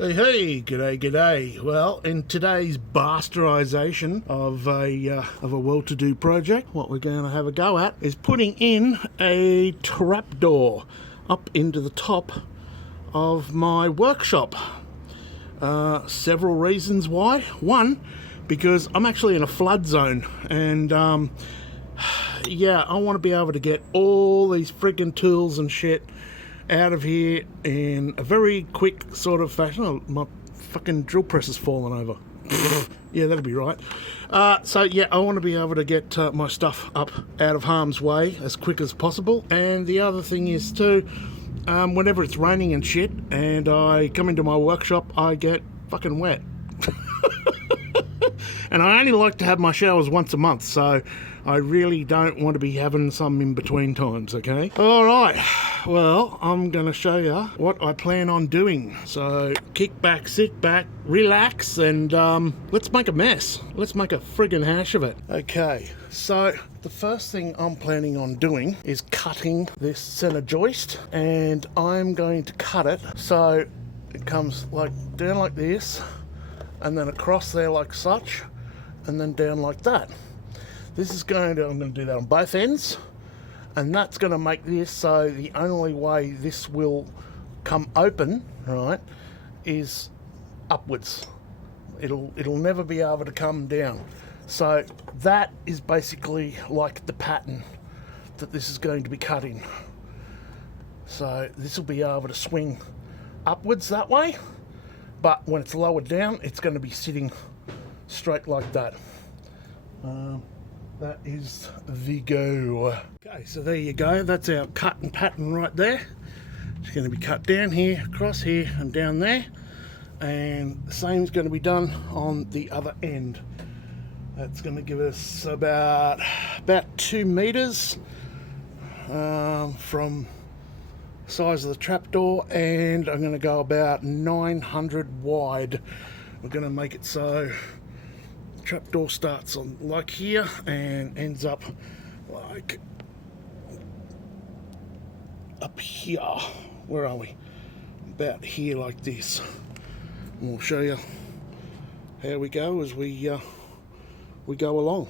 Hey, g'day. Well, in today's bastardisation of a well-to-do project, what we're going to have a go at is putting in a trapdoor up into the top of my workshop. Several reasons why. One, because I'm actually in a flood zone, and yeah, I want to be able to get all these friggin' tools and shit out of here in a very quick sort of fashion. Oh, my fucking drill press has fallen over. Yeah, that'll be right. So yeah, I want to be able to get my stuff up out of harm's way as quick as possible. And the other thing is too, whenever it's raining and shit and I come into my workshop, I get fucking wet. And I only like to have my showers once a month, so I really don't want to be having some in between times, okay? Alright, well, I'm going to show you what I plan on doing. So, kick back, sit back, relax, and let's make a mess. Let's make a friggin' hash of it. Okay, so the first thing I'm planning on doing is cutting this center joist, and I'm going to cut it so it comes like down like this, and then across there like such, and then down like that. This is I'm going to do that on both ends, and that's going to make this so the only way this will come open, right, is upwards. It'll never be able to come down. So that is basically like the pattern that this is going to be cut in. So this will be able to swing upwards that way, but when it's lowered down, it's going to be sitting straight like that. That is the go. Okay, so there you go. That's our cut and pattern right there. It's going to be cut down here, across here, and down there. And the same is going to be done on the other end. That's going to give us about 2 meters from the size of the trapdoor, and I'm going to go about 900 wide. We're going to make it so trapdoor starts on like here and ends up like up here. Where are we? About here like this. And we'll show you how we go as we go along.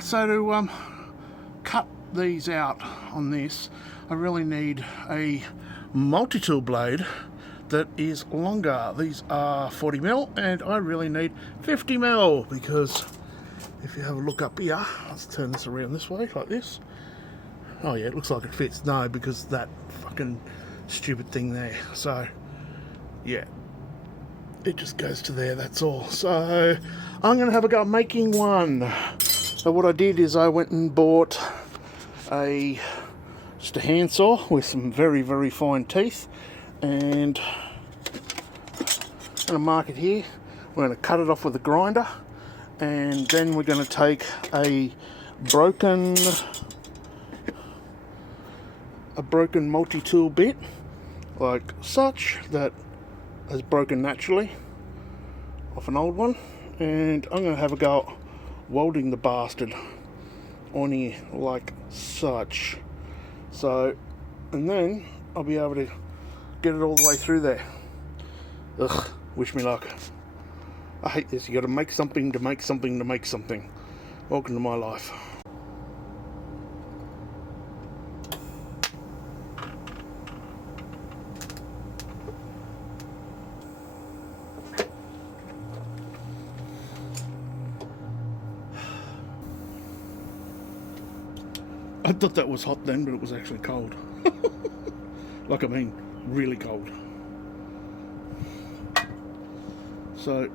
So to cut these out on this, I really need a multi-tool blade that is longer. These are 40mm, and I really need 50mm, because if you have a look up here, let's turn this around this way, like this. Oh yeah, it looks like it fits. No, because that fucking stupid thing there. So yeah, it just goes to there, that's all. So I'm going to have a go at making one. So what I did is I went and bought just a handsaw with some very, very fine teeth, and I'm going to mark it here. We're going to cut it off with a grinder, and then we're going to take a broken multi-tool bit like such that has broken naturally off an old one, and I'm going to have a go at welding the bastard on here like such. So, and then I'll be able to get it all the way through there. Ugh, wish me luck. I hate this. You got to make something to make something to make something. Welcome to my life. I thought that was hot then, but it was actually cold. Like, I mean, really cold. So,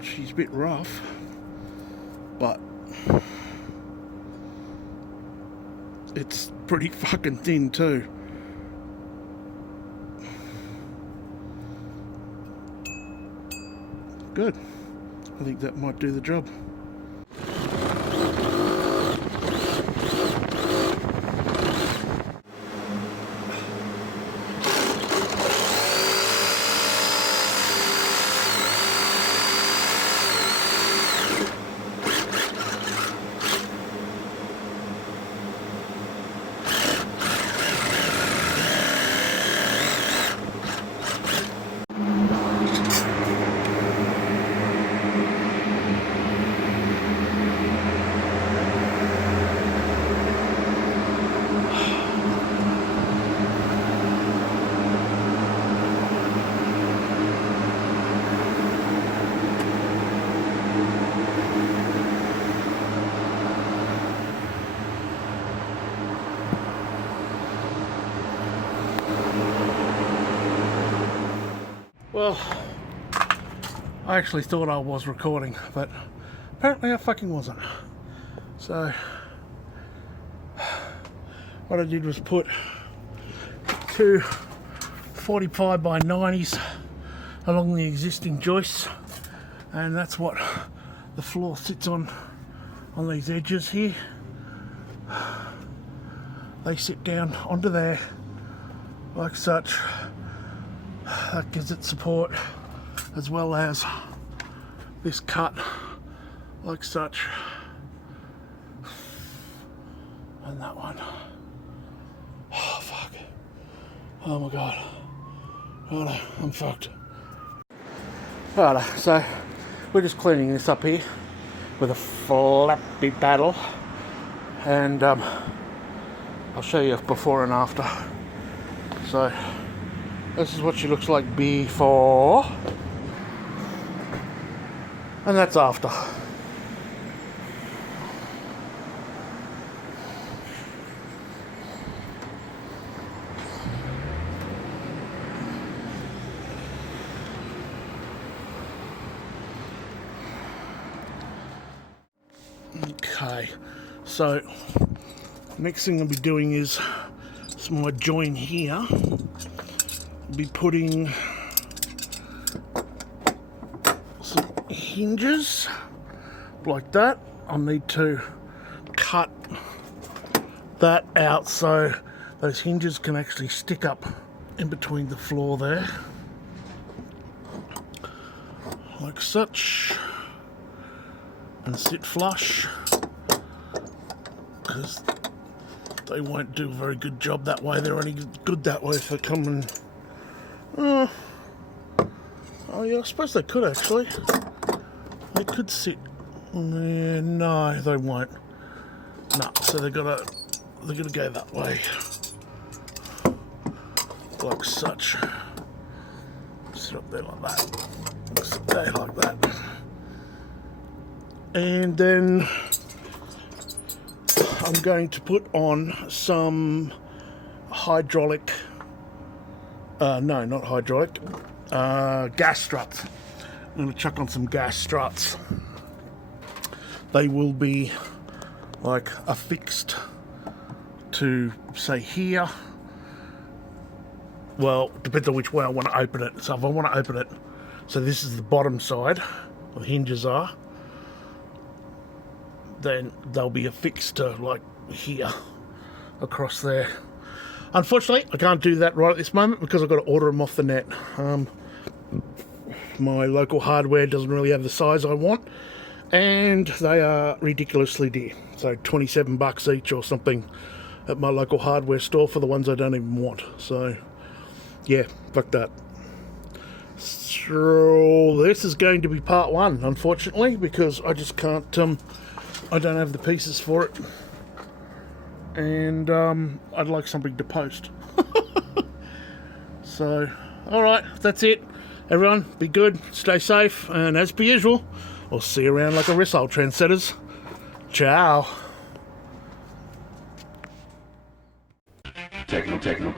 she's a bit rough, but it's pretty fucking thin too. Good. I think that might do the job. Well, I actually thought I was recording, but apparently I fucking wasn't. So, what I did was put two 45 by 90s along the existing joists, and that's what the floor sits on these edges here. They sit down onto there like such. That gives it support, as well as this cut like such, and that one. Oh fuck, oh my god, righto, I'm fucked. Righto, so we're just cleaning this up here with a flappy paddle, and I'll show you before and after. So this is what she looks like before, and that's after. Okay, so next thing I'll be doing is my join here. Be putting some hinges like that. I'll need to cut that out so those hinges can actually stick up in between the floor there, like such, and sit flush, because they won't do a very good job that way. They're only good that way if they come and oh yeah, I suppose they could actually. They could sit. No, they won't. No, so they're gonna go that way, like such. Sit up there like that. Sit there like that, and then I'm going to put on some hydraulic. No, not hydraulic. Gas struts. I'm going to chuck on some gas struts. They will be like affixed to, say, here. Well, depends on which way I want to open it. So if I want to open it, so this is the bottom side where the hinges are, then they'll be affixed to like here, across there. Unfortunately, I can't do that right at this moment because I've got to order them off the net. My local hardware doesn't really have the size I want, and they are ridiculously dear. So $27 each or something at my local hardware store for the ones I don't even want. So yeah, fuck that. So this is going to be part one, unfortunately, because I just can't I don't have the pieces for it. And I'd like something to post. So, alright, that's it. Everyone, be good, stay safe, and as per usual, I'll see you around like a wrist, old trendsetters. Ciao. Techno.